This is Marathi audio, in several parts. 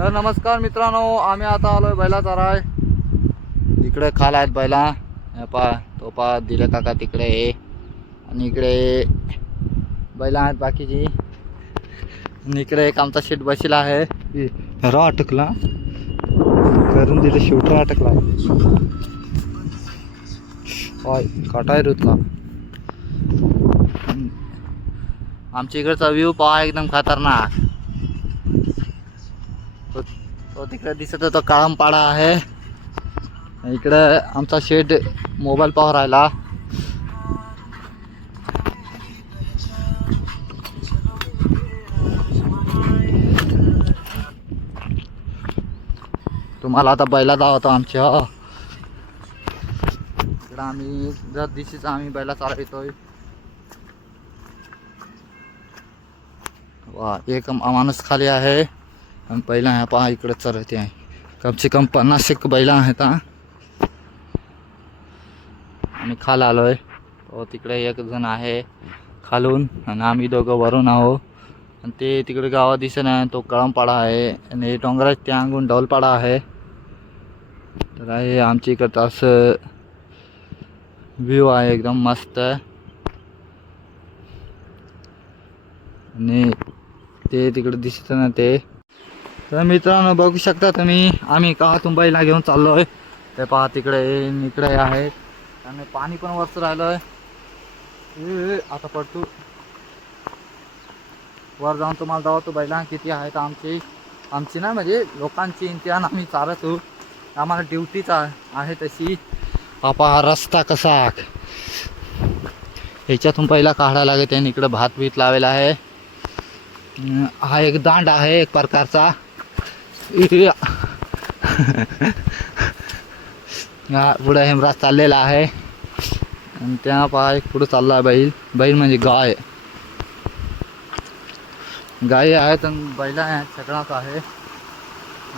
तर नमस्कार मित्रांनो, आम्ही आता आलोय बैला चराय. इकडे खाल आहेत बैला. तो पा दिले काका तिकडे आहे आणि इकडे बैला आहेत बाकीची. आणि इकडे एक आमचा शेट बसला आहे. रा अटकला करून दिले, शूटर अटकला. काटाय रुतला. आमच्या इकडचा व्ह्यू पहा, एकदम खतरनाक. तो तिकडे दिसत होता काळमपाडा आहे. इकडे आमचा शेड मोबाईल पाहू राहिला. तुम्हाला आता बैला दावतो आमच्या. इकडे आम्ही जर दिवशीच आम्ही बैला चालवतोय. वा, एक माणूस खाली आहे आणि पहिला ह्या पहा इकडे चरते आहे. कमसे कम 50 बैला आहेत. आम्ही खाल आलोय. तो तिकडे एक जण आहे खालून आणि आम्ही दोघं वरून आहो. आणि ते तिकडे गावात दिसत नाही, तो कळमपाडा आहे. आणि डोंगरात त्या अंगून डौलपाडा आहे. तर आहे आमच्या इकडचं असं व्ह्यू आहे, एकदम मस्त. आणि ते तिकडे दिसत ना ते. तर मित्रांनो बघू शकता तुम्ही, आम्ही काहातून बैला घेऊन चाललोय. ते पहा तिकडे इकडे आहे आणि पाणी पण वरच राहिलंय. आता पडतो वर जाऊन तुम्हाला दावतो बैला किती आहेत. आमची ना म्हणजे लोकांची इंतजान आम्ही चालतो. आम्हाला ड्युटीच आहे तशी. हा रस्ता कसा ह्याच्यातून पहिला काढायला लागेल. त्याने इकडे भात बीत लावेला आहे. हा एक दांड आहे एक प्रकारचा. हा पुढे हेमराज चाललेला आहे आणि त्या पहा एक पुढे चालला बैल म्हणजे गाय आहेत आणि बैला आहेत, सगळाच आहे.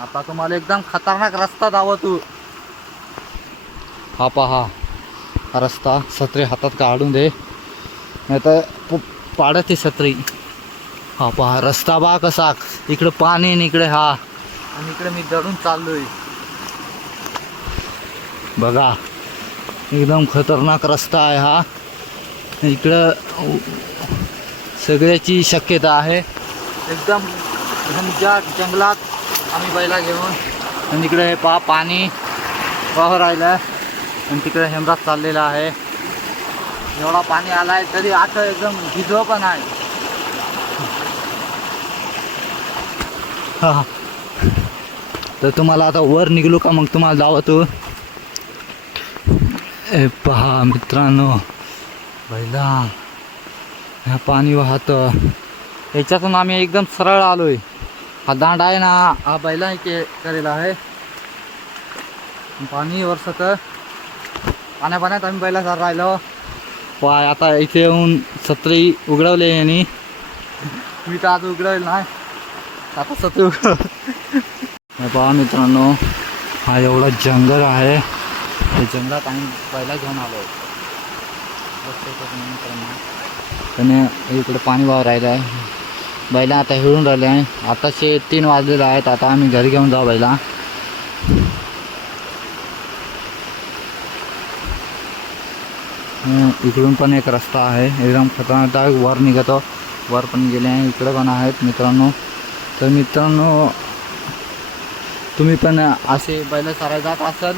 आता तुम्हाला एकदम खतरनाक रस्ता दावतो. हा पहा हा रस्ता. सत्री हातात काढून दे नाही तर पाडत ती सत्री. हा पहा रस्ता बा कसा. इकडे पाणी आणि इकडे हा आणि इकडे मी दडून चाललोय. बघा एकदम खतरनाक रस्ता आहे हा. इकडं सगळ्याची शक्यता आहे. एकदम घनदाट जंगलात आम्ही बैला घेऊन. आणि इकडे हे पहा पाणी वाहू राहिलं आणि तिकडे हेमराज चाललेला आहे. एवढा पाणी आलाय तरी आता एकदम भिजव पण आहे. हा तर तुम्हाला आता वर निघलो का मग तुम्हाला दावतो. पहा मित्रांनो बैला ह्या पाणी वाहतं. याच्यातून आम्ही एकदम सरळ आलोय. हा दांड आहे ना, हा बैला करेला आहे. पाणी वरसत पाण्यात आम्ही बैला चाल राहिलो. पाय आता इथे येऊन सत्री उघडवले यांनी. मी तर आता उघडवलं नाही, आता सत्री उघडव. पहा मित्रांनो हा एवढा जंगल आहे. त्या जंगलात आम्ही बैला घेऊन आलो. आणि इकडे पाणी वाहू राहिलं आहे. बैला आता हिळून राहिले आहे. आताचे 3 वाजलेले आहेत. आता आम्ही घरी घेऊन जाऊ बैला. इकडून पण एक रस्ता आहे एकदम खतरनाक. वर निघतो, वर पण गेले आहे. इकडे पण आहेत मित्रांनो. तर मित्रांनो तुम्ही पण असे बैल चारायला जात असाल.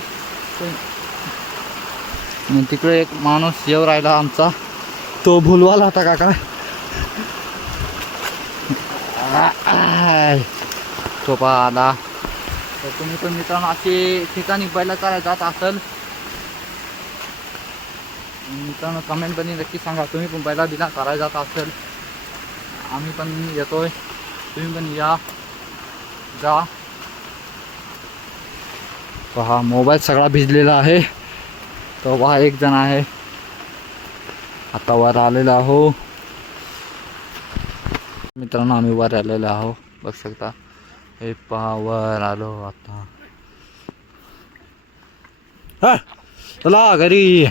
तिकडे एक माणूस येऊ राहिला आमचा, तो भुलवाला होता काका. तो पहा आला. तर तुम्ही पण मित्रांनो असे ठिकाणी बैला चारायला जात असाल मित्रांनो कमेंटमध्ये नक्की सांगा. तुम्ही पण बैला बिला चारायला जात असेल. आम्ही पण येतोय, तुम्ही पण या जा. पहा मोबाईल सगळा भिजलेला आहे. तो पहा एक जण आहे आता वर आलेला आहो. मित्रांनो आम्ही वर आलेलो आहो, बघ शकता. हे पहा वर आलो आता. चला घरी.